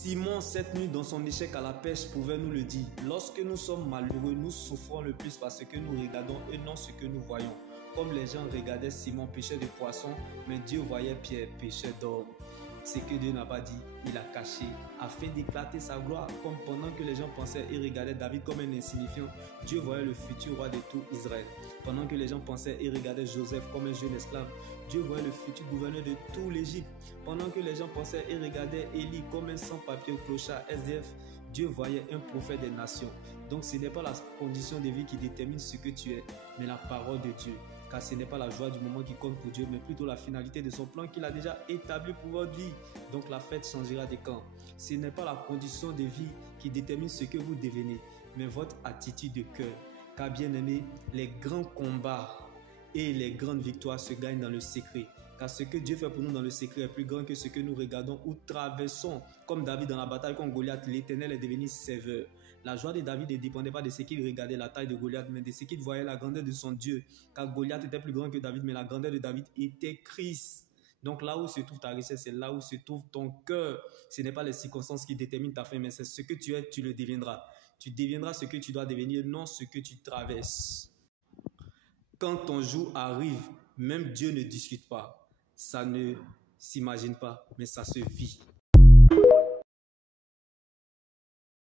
Simon, cette nuit, dans son échec à la pêche, pouvait nous le dire. Lorsque nous sommes malheureux, nous souffrons le plus parce que nous regardons et non ce que nous voyons. Comme les gens regardaient Simon pêcheur de poissons, mais Dieu voyait Pierre pêcheur d'hommes. Ce que Dieu n'a pas dit, il a caché, afin d'éclater sa gloire. Comme pendant que les gens pensaient et regardaient David comme un insignifiant, Dieu voyait le futur roi de tout Israël. Pendant que les gens pensaient et regardaient Joseph comme un jeune esclave, Dieu voyait le futur gouverneur de tout l'Égypte. Pendant que les gens pensaient et regardaient Élie comme un sans-papier au clochard SDF, Dieu voyait un prophète des nations. Donc ce n'est pas la condition de vie qui détermine ce que tu es, mais la parole de Dieu. Car ce n'est pas la joie du moment qui compte pour Dieu, mais plutôt la finalité de son plan qu'il a déjà établi pour votre vie. Donc la fête changera de camp. Ce n'est pas la condition de vie qui détermine ce que vous devenez, mais votre attitude de cœur. Car bien aimé, les grands combats et les grandes victoires se gagnent dans le secret. Car ce que Dieu fait pour nous dans le secret est plus grand que ce que nous regardons ou traversons. Comme David dans la bataille contre Goliath, l'Éternel est devenu sévère. La joie de David ne dépendait pas de ce qu'il regardait, la taille de Goliath, mais de ce qu'il voyait, la grandeur de son Dieu. Car Goliath était plus grand que David, mais la grandeur de David était Christ. Donc là où se trouve ta richesse, c'est là où se trouve ton cœur. Ce n'est pas les circonstances qui déterminent ta fin, mais c'est ce que tu es, tu le deviendras. Tu deviendras ce que tu dois devenir, non ce que tu traverses. Quand ton jour arrive, même Dieu ne discute pas. Ça ne s'imagine pas, mais ça se vit.